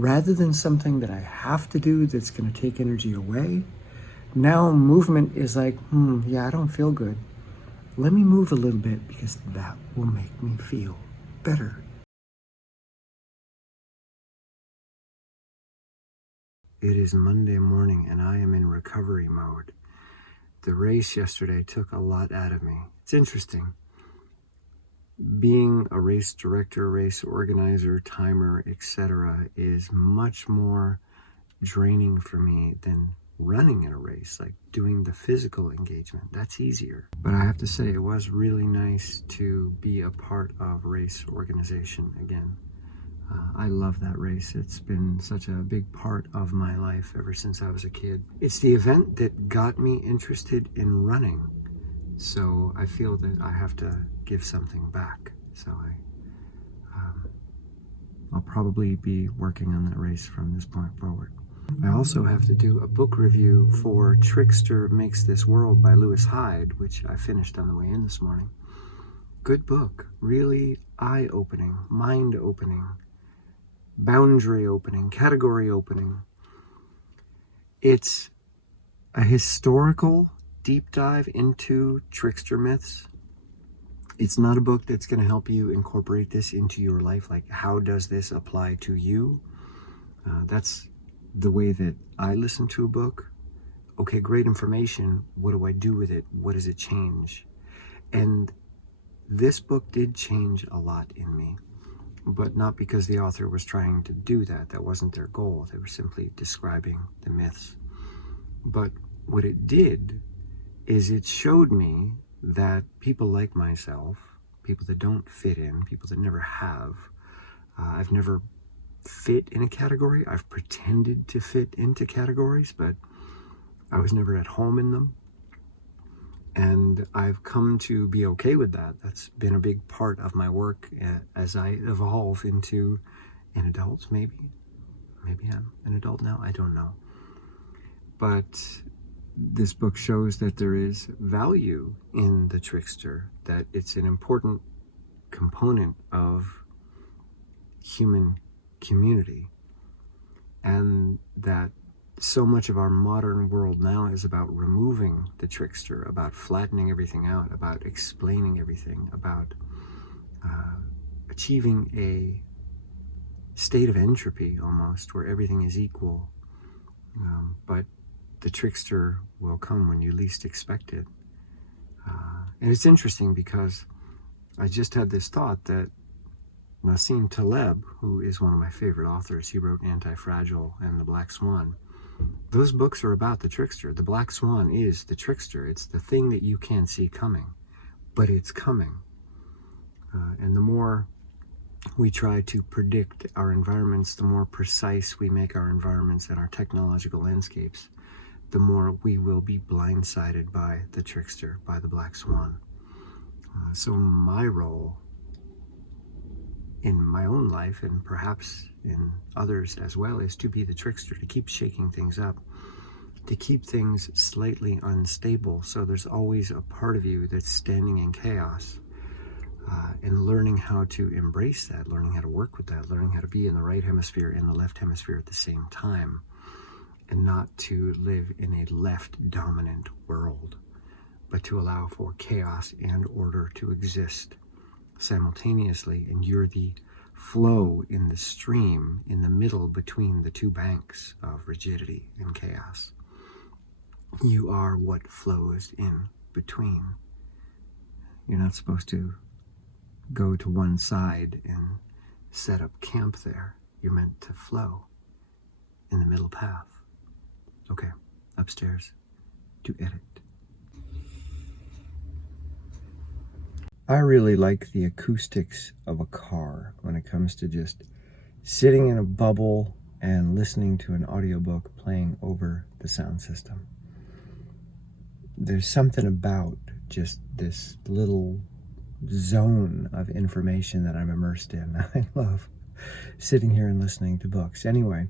Rather than something that I have to do that's going to take energy away, now movement is like, yeah, I don't feel good. Let me move a little bit because that will make me feel better. It is Monday morning and I am in recovery mode. The race yesterday took a lot out of me. It's interesting. Being a race director, race organizer, timer, etc. is much more draining for me than running in a race, like doing the physical engagement. That's easier. But I have to say, it was really nice to be a part of race organization again. I love that race. It's been such a big part of my life ever since I was a kid. It's the event that got me interested in running. So I feel that I have to give something back. So I'll probably be working on that race from this point forward. I also have to do a book review for Trickster Makes This World by Lewis Hyde, which I finished on the way in this morning. Good book, really eye-opening, mind-opening, boundary-opening, category-opening. It's a historical deep dive into trickster myths. It's not a book that's going to help you incorporate this into your life, like how does this apply to you? That's the way that I listen to a book. Okay, great information. What do I do with it? What does it change? And this book did change a lot in me, but not because the author was trying to do that. That wasn't their goal. They were simply describing the myths. But what it did is it showed me that people like myself, people that don't fit in, people that never have, I've never fit in a category. I've pretended to fit into categories, but I was never at home in them. And I've come to be okay with that. That's been a big part of my work as I evolve into an adult, maybe. Maybe I'm an adult now, I don't know. But this book shows that there is value in the trickster, that it's an important component of human community, and that so much of our modern world now is about removing the trickster, about flattening everything out, about explaining everything, about achieving a state of entropy almost, where everything is equal. But the trickster will come when you least expect it. And it's interesting because I just had this thought that Nassim Taleb, who is one of my favorite authors, he wrote Anti-Fragile and The Black Swan. Those books are about the trickster. The Black Swan is the trickster. It's the thing that you can't see coming, but it's coming. And the more we try to predict our environments, the more precise we make our environments and our technological landscapes, the more we will be blindsided by the trickster, by the Black Swan. So my role in my own life, and perhaps in others as well, is to be the trickster, to keep shaking things up, to keep things slightly unstable, so there's always a part of you that's standing in chaos, and learning how to embrace that, learning how to work with that, learning how to be in the right hemisphere and the left hemisphere at the same time, and not to live in a left-dominant world, but to allow for chaos and order to exist simultaneously, and you're the flow in the stream in the middle between the two banks of rigidity and chaos. You are what flows in between. You're not supposed to go to one side and set up camp there. You're meant to flow in the middle path. Okay, upstairs to edit. I really like the acoustics of a car when it comes to just sitting in a bubble and listening to an audiobook playing over the sound system. There's something about just this little zone of information that I'm immersed in. I love sitting here and listening to books. Anyway,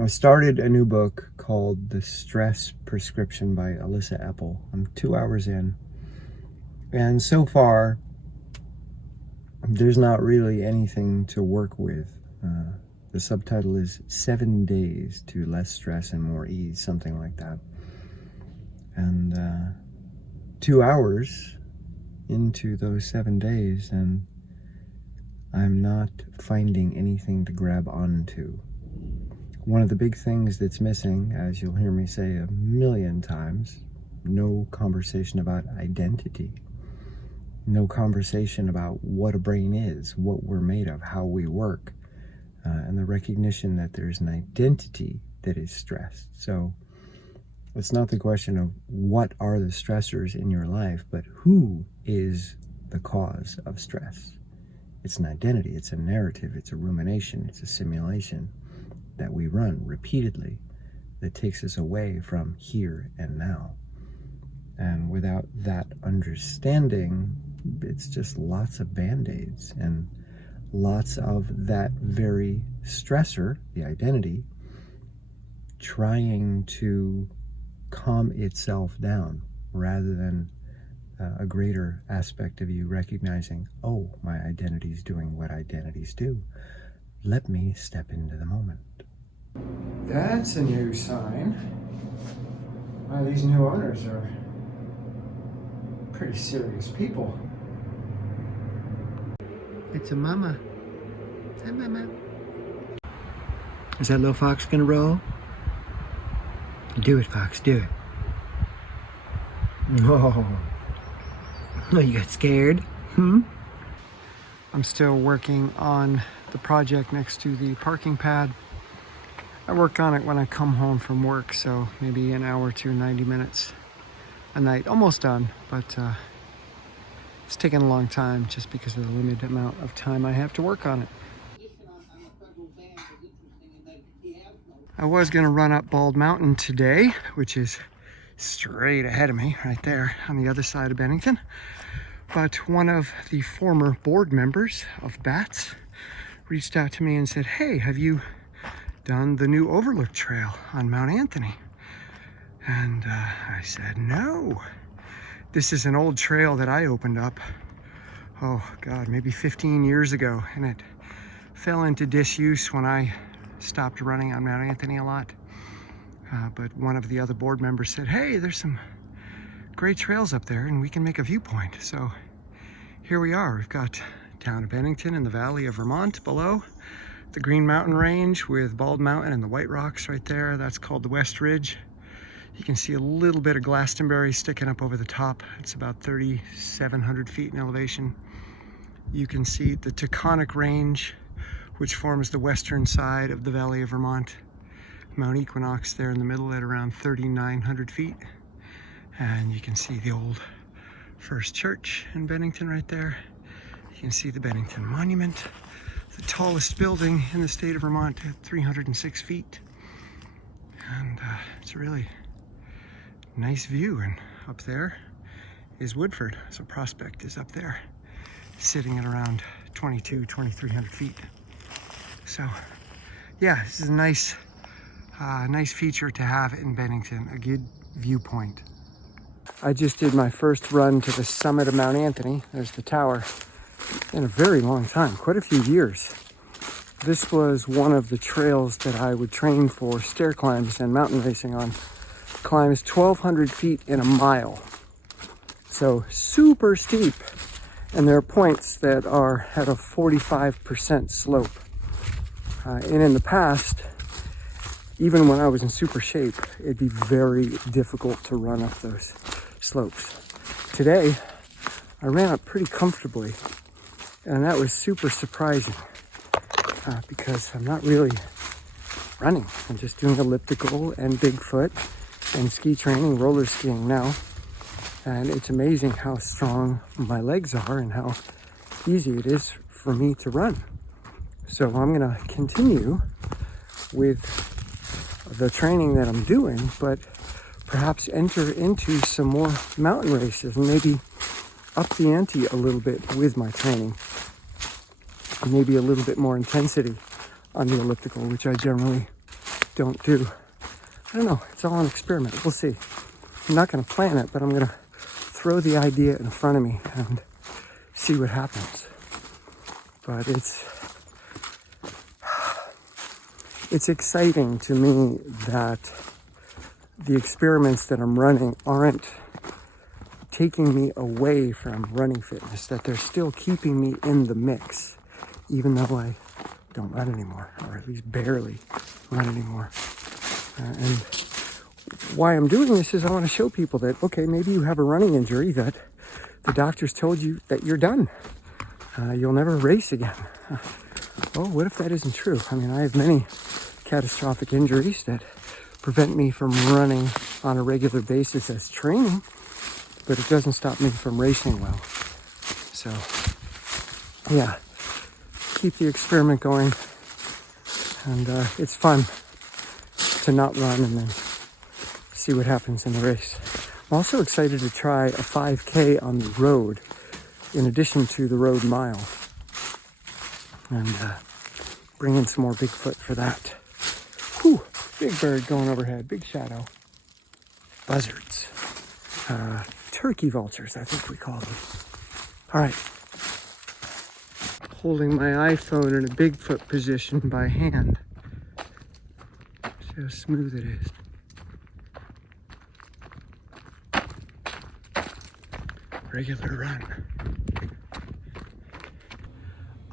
I started a new book called The Stress Prescription by Alyssa Epple. I'm 2 hours in. And so far, there's not really anything to work with. The subtitle is 7 Days to Less Stress and More Ease, something like that. And 2 hours into those 7 days, and I'm not finding anything to grab onto. One of the big things that's missing, as you'll hear me say a million times, no conversation about identity. No conversation about what a brain is, what we're made of, how we work, and the recognition that there's an identity that is stressed. So it's not the question of what are the stressors in your life, but who is the cause of stress. It's an identity, it's a narrative, it's a rumination, it's a simulation that we run repeatedly that takes us away from here and now. And without that understanding, it's just lots of band-aids and lots of that very stressor, the identity, trying to calm itself down rather than a greater aspect of you recognizing, oh, my identity's doing what identities do. Let me step into the moment. That's a new sign. Wow, these new owners are pretty serious people. It's a mama. Hi, mama. Is that little fox gonna roll? Do it, fox, do it. Oh. Oh, you got scared? I'm still working on the project next to the parking pad. I work on it when I come home from work, so maybe an hour to 90 minutes a night. Almost done, but it's taken a long time just because of the limited amount of time I have to work on it. I was going to run up Bald Mountain today, which is straight ahead of me right there on the other side of Bennington. But one of the former board members of BATS reached out to me and said, hey, have you done the new Overlook trail on Mount Anthony? And I said, no. This is an old trail that I opened up, oh God, maybe 15 years ago, and it fell into disuse when I stopped running on Mount Anthony a lot. But one of the other board members said, hey, there's some great trails up there and we can make a viewpoint. So here we are. We've got town of Bennington in the valley of Vermont below, the Green Mountain Range with Bald Mountain and the White Rocks right there. That's called the West Ridge. You can see a little bit of Glastonbury sticking up over the top. It's about 3,700 feet in elevation. You can see the Taconic Range, which forms the western side of the Valley of Vermont. Mount Equinox there in the middle at around 3,900 feet. And you can see the old First Church in Bennington right there. You can see the Bennington Monument, the tallest building in the state of Vermont at 306 feet. And it's a really nice view. And up there is Woodford. So Prospect is up there, sitting at around 2,300 feet. So yeah, this is a nice feature to have in Bennington, a good viewpoint. I just did my first run to the summit of Mount Anthony. There's the tower. In a very long time, quite a few years. This was one of the trails that I would train for stair climbs and mountain racing on. Climbs 1,200 feet in a mile. So super steep. And there are points that are at a 45% slope. And in the past, even when I was in super shape, it'd be very difficult to run up those slopes. Today, I ran up pretty comfortably, and that was super surprising because I'm not really running. I'm just doing elliptical and Bigfoot and ski training, roller skiing now. And it's amazing how strong my legs are and how easy it is for me to run. So I'm gonna continue with the training that I'm doing, but perhaps enter into some more mountain races and maybe up the ante a little bit with my training. Maybe a little bit more intensity on the elliptical, which I generally don't do. I don't know, it's all an experiment, we'll see. I'm not gonna plan it, but I'm gonna throw the idea in front of me and see what happens. But it's It's exciting to me that the experiments that I'm running aren't taking me away from running fitness, that they're still keeping me in the mix, even though I don't run anymore, or at least barely run anymore. And why I'm doing this is I want to show people that, okay, maybe you have a running injury that the doctors told you that you're done. You'll never race again. Oh, what if that isn't true? I mean, I have many catastrophic injuries that prevent me from running on a regular basis as training, but it doesn't stop me from racing well. So, yeah, keep the experiment going, and it's fun to not run and then see what happens in the race. I'm also excited to try a 5K on the road in addition to the road mile, and bring in some more Bigfoot for that. Whew, big bird going overhead, big shadow. Buzzards, turkey vultures, I think we call them. All right, holding my iPhone in a Bigfoot position by hand. See how smooth it is. Regular run.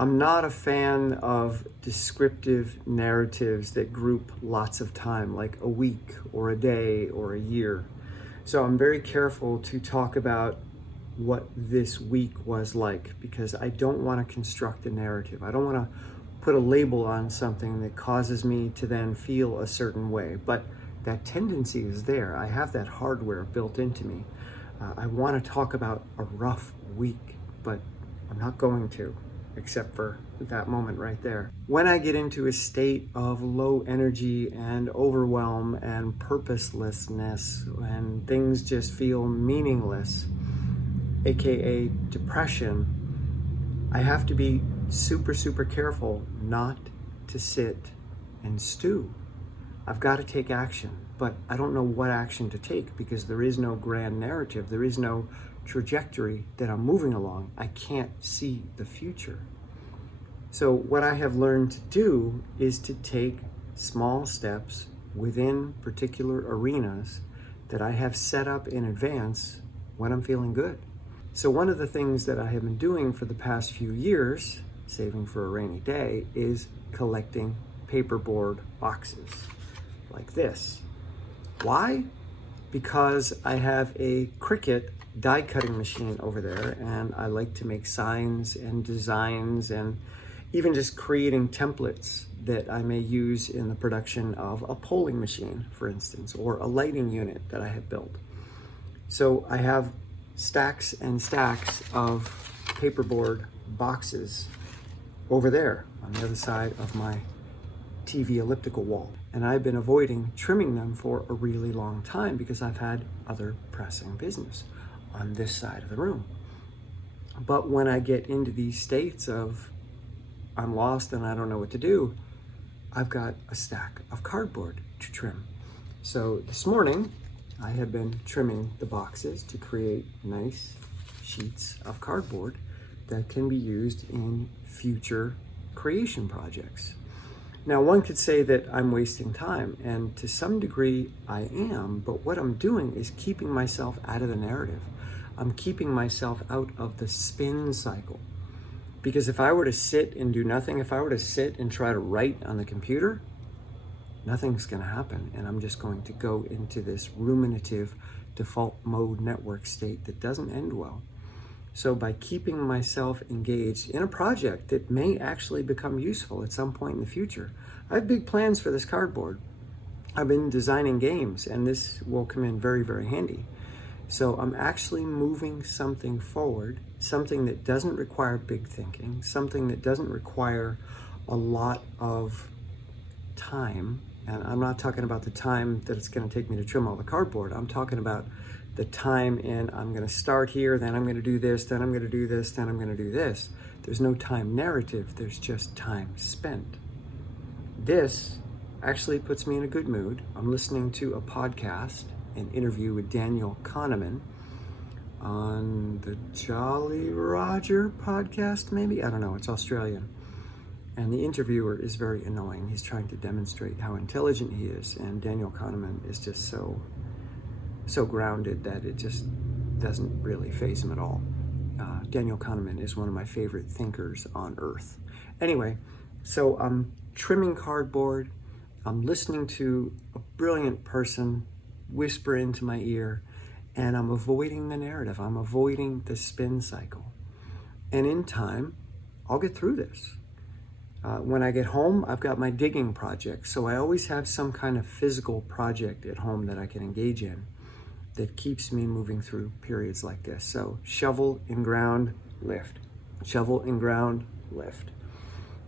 I'm not a fan of descriptive narratives that group lots of time, like a week or a day or a year. So I'm very careful to talk about what this week was like, because I don't want to construct a narrative. I don't want to put a label on something that causes me to then feel a certain way. But that tendency is there. I have that hardware built into me. I want to talk about a rough week, but I'm not going to, except for that moment right there. When I get into a state of low energy and overwhelm and purposelessness, and things just feel meaningless, aka depression, I have to be super, super careful not to sit and stew. I've got to take action, but I don't know what action to take because there is no grand narrative. There is no trajectory that I'm moving along. I can't see the future. So what I have learned to do is to take small steps within particular arenas that I have set up in advance when I'm feeling good. So one of the things that I have been doing for the past few years, saving for a rainy day, is collecting paperboard boxes like this. Why? Because I have a Cricut die cutting machine over there, and I like to make signs and designs and even just creating templates that I may use in the production of a polling machine, for instance, or a lighting unit that I have built. So I have stacks and stacks of paperboard boxes over there on the other side of my TV elliptical wall. And I've been avoiding trimming them for a really long time because I've had other pressing business on this side of the room. But when I get into these states of I'm lost and I don't know what to do, I've got a stack of cardboard to trim. So this morning, I have been trimming the boxes to create nice sheets of cardboard that can be used in future creation projects. Now, one could say that I'm wasting time, and to some degree I am, but what I'm doing is keeping myself out of the narrative. I'm keeping myself out of the spin cycle. Because if I were to sit and do nothing, if I were to sit and try to write on the computer, nothing's going to happen, and I'm just going to go into this ruminative default mode network state that doesn't end well. So by keeping myself engaged in a project that may actually become useful at some point in the future, I have big plans for this cardboard. I've been designing games, and this will come in very, very handy. So I'm actually moving something forward, something that doesn't require big thinking, something that doesn't require a lot of time. And I'm not talking about the time that it's going to take me to trim all the cardboard. I'm talking about the time in I'm going to start here, then I'm going to do this, then I'm going to do this, then I'm going to do this. There's no time narrative. There's just time spent. This actually puts me in a good mood. I'm listening to a podcast, an interview with Daniel Kahneman on the Jolly Roger podcast, maybe? I don't know. It's Australian. And the interviewer is very annoying. He's trying to demonstrate how intelligent he is, and Daniel Kahneman is just so grounded that it just doesn't really faze him at all. Daniel Kahneman is one of my favorite thinkers on earth. Anyway, so I'm trimming cardboard. I'm listening to a brilliant person whisper into my ear, and I'm avoiding the narrative. I'm avoiding the spin cycle. And in time, I'll get through this. When I get home, I've got my digging project. So I always have some kind of physical project at home that I can engage in that keeps me moving through periods like this. So shovel in ground, lift. Shovel in ground, lift.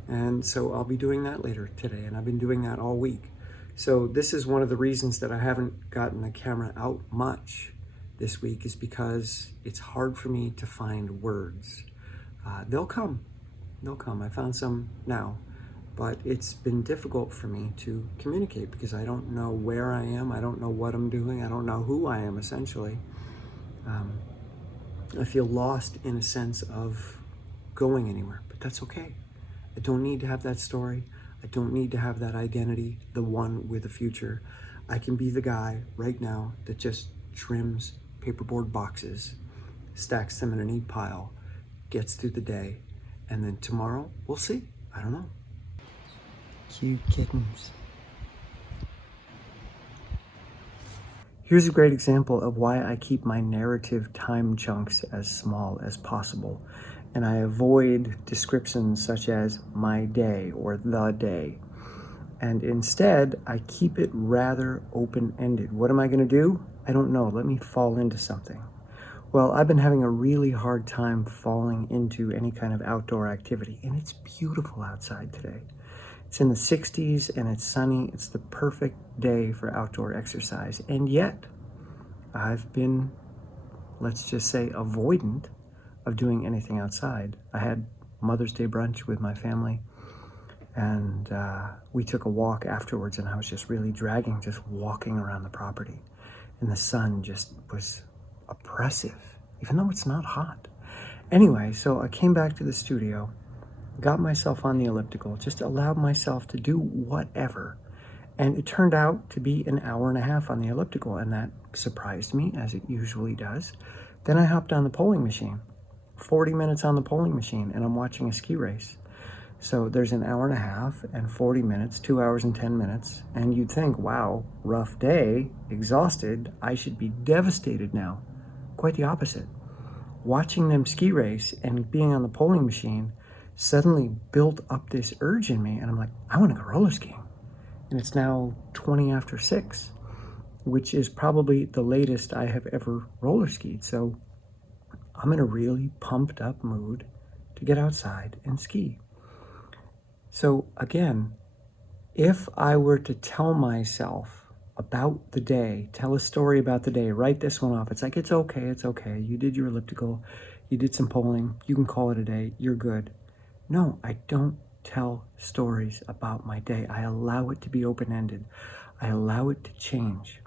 And so I'll be doing that later today, and I've been doing that all week. So this is one of the reasons that I haven't gotten the camera out much this week, is because it's hard for me to find words. They'll come. I found some now, but it's been difficult for me to communicate because I don't know where I am. I don't know what I'm doing. I don't know who I am, essentially. I feel lost in a sense of going anywhere, but that's okay. I don't need to have that story. I don't need to have that identity, the one with a future. I can be the guy right now that just trims paperboard boxes, stacks them in a neat pile, gets through the day, and then tomorrow, we'll see. I don't know. Cute kittens. Here's a great example of why I keep my narrative time chunks as small as possible. And I avoid descriptions such as my day or the day. And instead, I keep it rather open-ended. What am I going to do? I don't know. Let me fall into something. Well, I've been having a really hard time falling into any kind of outdoor activity, and it's beautiful outside today. It's in the 60s and it's sunny. It's the perfect day for outdoor exercise. And yet, I've been, let's just say, avoidant of doing anything outside. I had Mother's Day brunch with my family, and we took a walk afterwards, and I was just really dragging, just walking around the property. And the sun just was oppressive, even though it's not hot. Anyway, so I came back to the studio, got myself on the elliptical, just allowed myself to do whatever. And it turned out to be an hour and a half on the elliptical, and that surprised me, as it usually does. Then I hopped on the polling machine. 40 minutes on the polling machine, and I'm watching a ski race. So there's an hour and a half and 40 minutes, 2 hours and 10 minutes. And you'd think, wow, rough day, exhausted, I should be devastated now. Quite the opposite. Watching them ski race and being on the polling machine suddenly built up this urge in me. And I'm like, I want to go roller skiing. And it's now 20 after 6, which is probably the latest I have ever roller skied. So I'm in a really pumped up mood to get outside and ski. So again, if I were to tell myself about the day, tell a story about the day, write this one off. It's like, it's okay. You did your elliptical, you did some polling, you can call it a day, you're good. No, I don't tell stories about my day. I allow it to be open-ended. I allow it to change.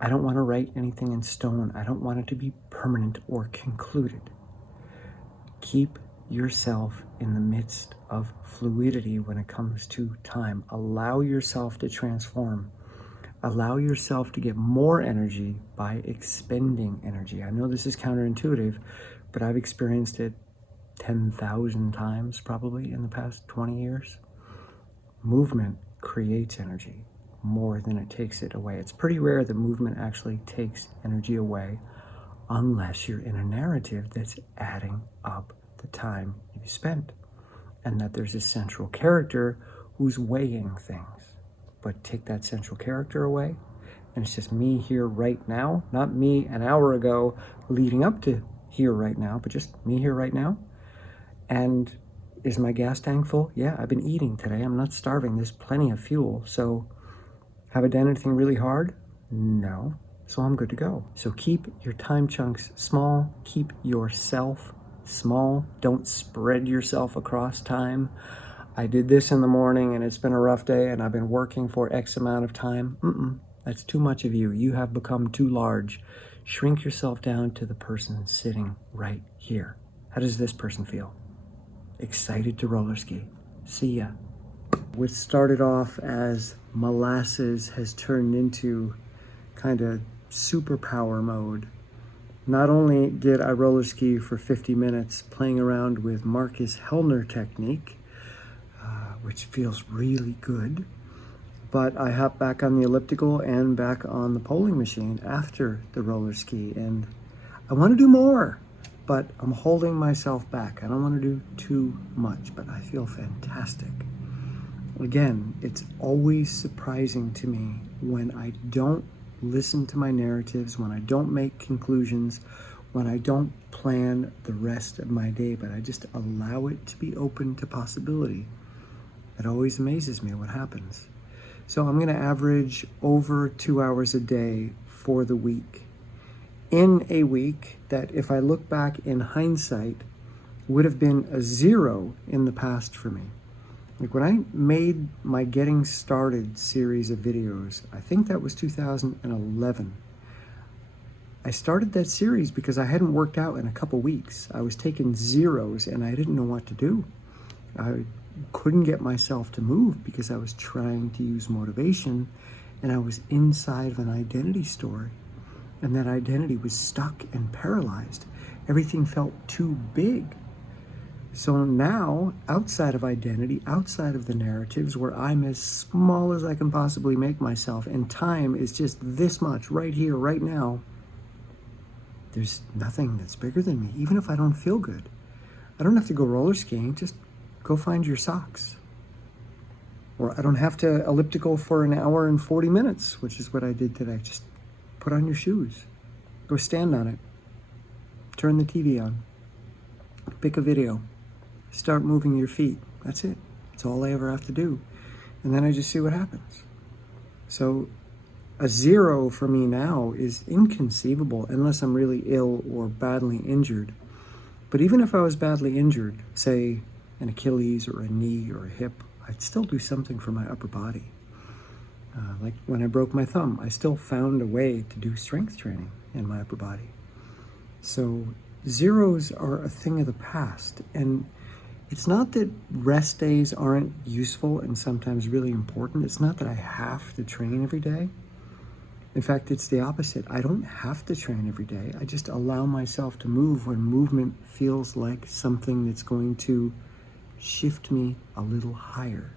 I don't want to write anything in stone. I don't want it to be permanent or concluded. Keep yourself in the midst of fluidity when it comes to time. Allow yourself to transform. Allow yourself to get more energy by expending energy. I know this is counterintuitive, but I've experienced it 10,000 times probably in the past 20 years. Movement creates energy more than it takes it away. It's pretty rare that movement actually takes energy away unless you're in a narrative that's adding up the time you spent, and that there's a central character who's weighing things. But take that central character away, and it's just me here right now, not me an hour ago leading up to here right now, but just me here right now. And is my gas tank full? Yeah, I've been eating today. I'm not starving. There's plenty of fuel. So have I done anything really hard? No. So I'm good to go. So keep your time chunks small. Keep yourself small. Don't spread yourself across time. I did this in the morning and it's been a rough day and I've been working for X amount of time. That's too much of you. You have become too large. Shrink yourself down to the person sitting right here. How does this person feel? Excited to roller ski. See ya. What started off as molasses has turned into kind of superpower mode. Not only did I roller ski for 50 minutes playing around with Marcus Hellner technique, which feels really good, but I hopped back on the elliptical and back on the poling machine after the roller ski, and I want to do more, but I'm holding myself back. I don't want to do too much, but I feel fantastic. Again, it's always surprising to me when I don't listen to my narratives, when I don't make conclusions, when I don't plan the rest of my day, but I just allow it to be open to possibility. It always amazes me what happens. So I'm going to average over 2 hours a day for the week. In a week that, if I look back in hindsight, would have been a 0 in the past for me. Like when I made my Getting Started series of videos, I think that was 2011. I started that series because I hadn't worked out in a couple weeks. I was taking zeros and I didn't know what to do. I couldn't get myself to move because I was trying to use motivation, and I was inside of an identity story. And that identity was stuck and paralyzed. Everything felt too big. So now, outside of identity, outside of the narratives where I'm as small as I can possibly make myself, and time is just this much right here, right now, there's nothing that's bigger than me, even if I don't feel good. I don't have to go roller skiing, just go find your socks. Or I don't have to elliptical for an hour and 40 minutes, which is what I did today. Just put on your shoes, go stand on it, turn the TV on, pick a video, start moving your feet. That's it. That's all I ever have to do. And then I just see what happens. So a 0 for me now is inconceivable unless I'm really ill or badly injured. But even if I was badly injured, say an Achilles or a knee or a hip, I'd still do something for my upper body. Like when I broke my thumb, I still found a way to do strength training in my upper body. So zeros are a thing of the past. And it's not that rest days aren't useful and sometimes really important. It's not that I have to train every day. In fact, it's the opposite. I don't have to train every day. I just allow myself to move when movement feels like something that's going to shift me a little higher.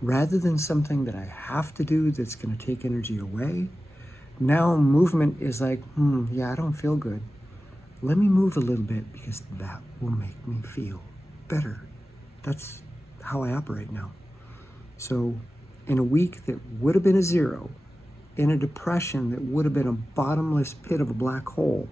Rather than something that I have to do that's going to take energy away, now movement is like, yeah, I don't feel good. Let me move a little bit because that will make me feel better. That's how I operate now. So in a week that would have been a 0, in a depression that would have been a bottomless pit of a black hole,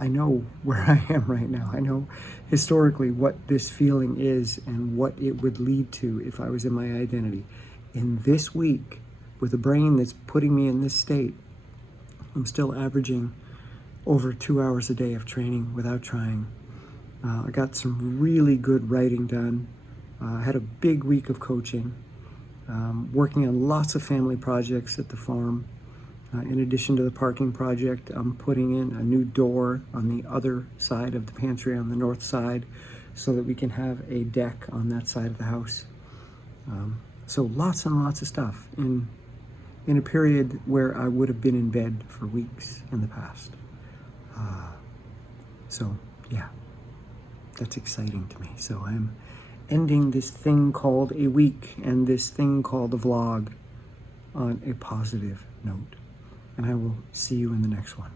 I know where I am right now. I know historically what this feeling is and what it would lead to if I was in my identity. In this week, with a brain that's putting me in this state, I'm still averaging over 2 hours a day of training without trying. I got some really good writing done. I had a big week of coaching, working on lots of family projects at the farm. In addition to the parking project, I'm putting in a new door on the other side of the pantry on the north side so that we can have a deck on that side of the house. So lots and lots of stuff in a period where I would have been in bed for weeks in the past. So yeah, that's exciting to me. So I'm ending this thing called a week and this thing called a vlog on a positive note. And I will see you in the next one.